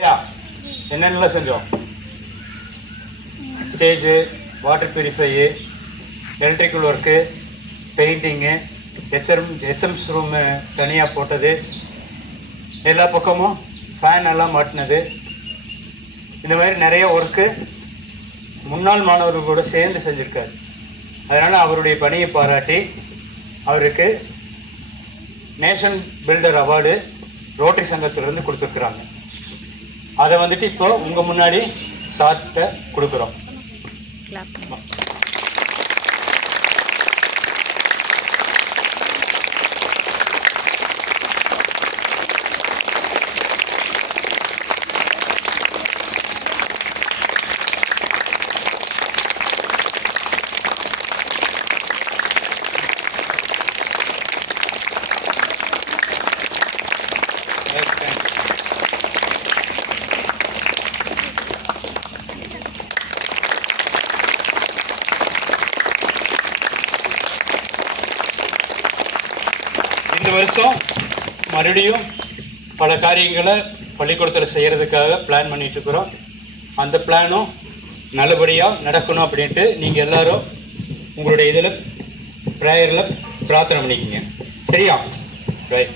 ஐயா என்னென்னலாம் செஞ்சோம்? Stage, water purifier, electrical work, painting, HM's room தனியாக போட்டது, எல்லா பக்கமும் ஃபேன் எல்லாம் மாட்டினது, இந்த மாதிரி நிறைய ஒர்க்கு முன்னாள் மாணவர்களோடு சேர்ந்து செஞ்சுருக்காரு. அதனால் அவருடைய பணியை பாராட்டி அவருக்கு நேஷன் பில்டர் அவார்டு ரோட்டரி சங்கத்திலிருந்து கொடுத்துருக்குறாங்க. அதை வந்துட்டு இப்போ உங்கள் முன்னாடி சார்ட்ட கொடுக்குறோம். இந்த வருஷம் மறுபடியும் பல காரியங்களை பள்ளிக்கூடத்தில் செய்கிறதுக்காக பிளான் பண்ணிட்டு இருக்கிறோம். அந்த பிளானும் நல்லபடியாக நடக்கணும் அப்படின்ட்டு நீங்கள் எல்லாரும் உங்களுடைய இதில் ப்ரேயரில் பிரார்த்தனை பண்ணிக்கிங்க. சரியா? ரைட்.